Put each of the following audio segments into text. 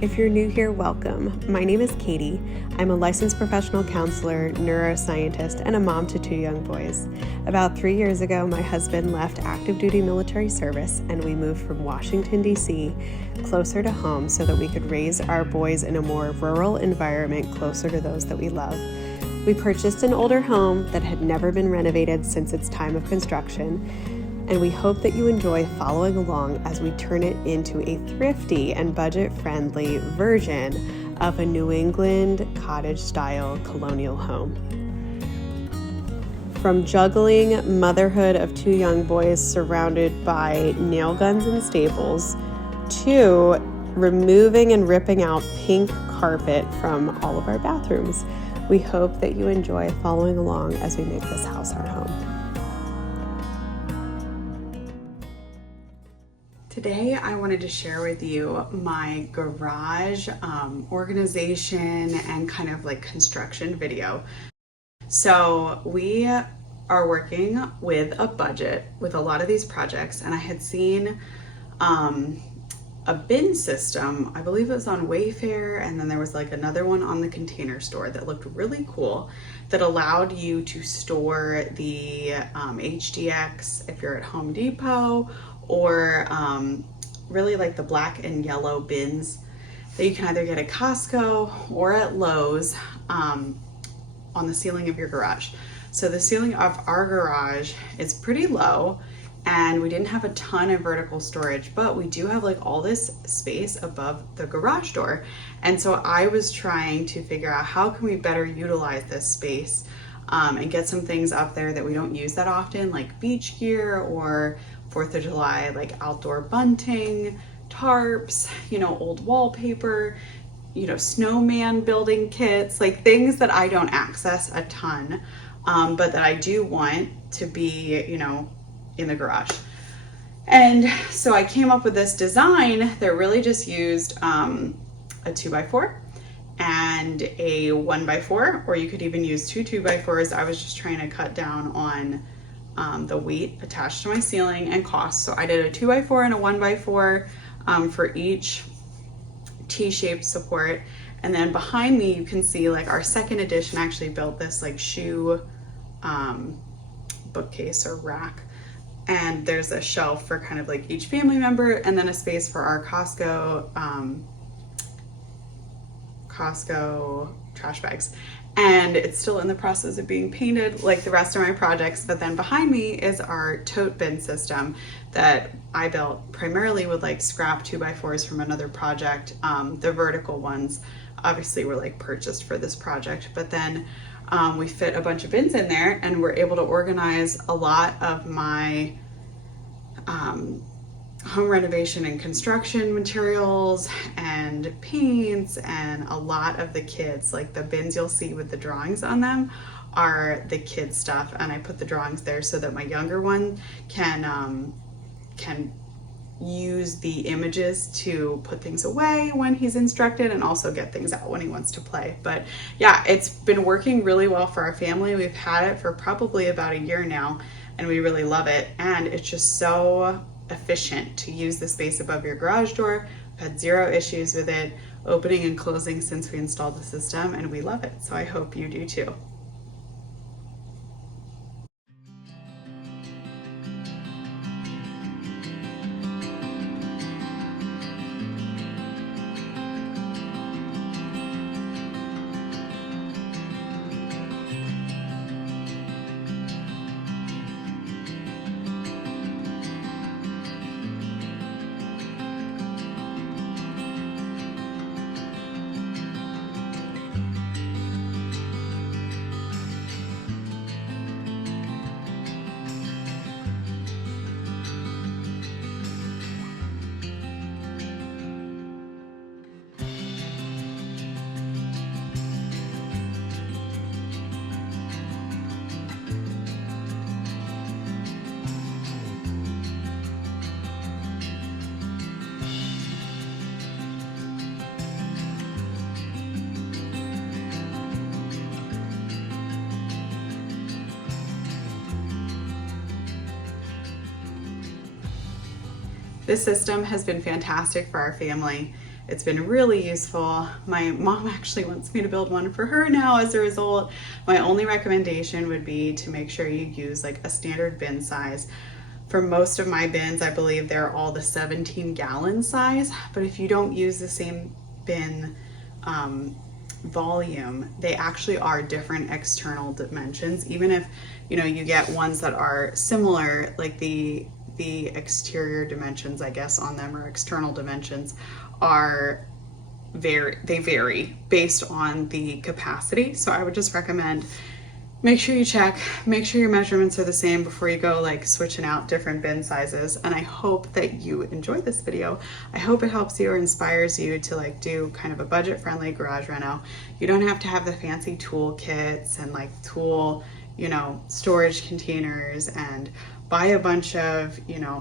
If you're new here, welcome. My name is Katie. I'm a licensed professional counselor, neuroscientist, and a mom to 2 young boys. About 3 years ago, my husband left active duty military service and we moved from Washington, D.C. closer to home so that we could raise our boys in a more rural environment closer to those that we love. We purchased an older home that had never been renovated since its time of construction, and we hope that you enjoy following along as we turn it into a thrifty and budget-friendly version of a New England cottage-style colonial home. From juggling motherhood of 2 young boys surrounded by nail guns and staples, to removing and ripping out pink carpet from all of our bathrooms, we hope that you enjoy following along as we make this house our home. Today, I wanted to share with you my garage organization and kind of like construction video. So we are working with a budget with a lot of these projects, and I had seen a bin system. I believe it was on Wayfair, and then there was like another one on the Container Store that looked really cool that allowed you to store the HDX if you're at Home Depot, or really like the black and yellow bins that you can either get at Costco or at Lowe's on the ceiling of your garage. So the ceiling of our garage is pretty low, and we didn't have a ton of vertical storage, but we do have like all this space above the garage door. And so I was trying to figure out how can we better utilize this space and get some things up there that we don't use that often, like beach gear or 4th of July, like outdoor bunting, tarps, old wallpaper, snowman building kits, like things that I don't access a ton, but that I do want to be, in the garage. And so I came up with this design that really just used a 2x4 and a 1x4, or you could even use 2 2x4s. I was just trying to cut down on the weight attached to my ceiling and cost. So I did a 2x4 and a 1x4 for each T-shaped support. And then behind me, you can see like our second edition actually built this like shoe bookcase or rack. And there's a shelf for kind of like each family member, and then a space for our Costco trash bags. And it's still in the process of being painted like the rest of my projects. But then behind me is our tote bin system that I built primarily with like scrap 2x4s from another project. The vertical ones obviously were like purchased for this project, but then we fit a bunch of bins in there, and we're able to organize a lot of my home renovation and construction materials and paints, and a lot of the kids, like the bins you'll see with the drawings on them are the kids stuff, and I put the drawings there so that my younger one can use the images to put things away when he's instructed, and also get things out when he wants to play. But yeah, it's been working really well for our family. We've had it for probably about a year now, and we really love it. And it's just so efficient to use the space above your garage door. I've had 0 issues with it opening and closing since we installed the system, and we love it. So I hope you do too. This system has been fantastic for our family, It's been really useful. My mom actually wants me to build one for her now as a result. My only recommendation would be to make sure you use like a standard bin size. For most of my bins, I believe they're all the 17-gallon size, but if you don't use the same bin volume, they actually are different external dimensions. Even if you get ones that are similar, like the exterior dimensions, I guess, on them, or external dimensions, they vary based on the capacity. So I would just recommend, make sure you check, make sure your measurements are the same before you go like switching out different bin sizes. And I hope that you enjoy this video. I hope it helps you or inspires you to like do kind of a budget-friendly garage reno. You don't have to have the fancy tool kits and like tool, storage containers and buy a bunch of,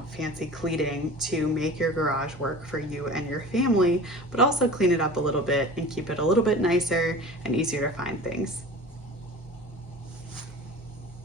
fancy cleating to make your garage work for you and your family, but also clean it up a little bit and keep it a little bit nicer and easier to find things.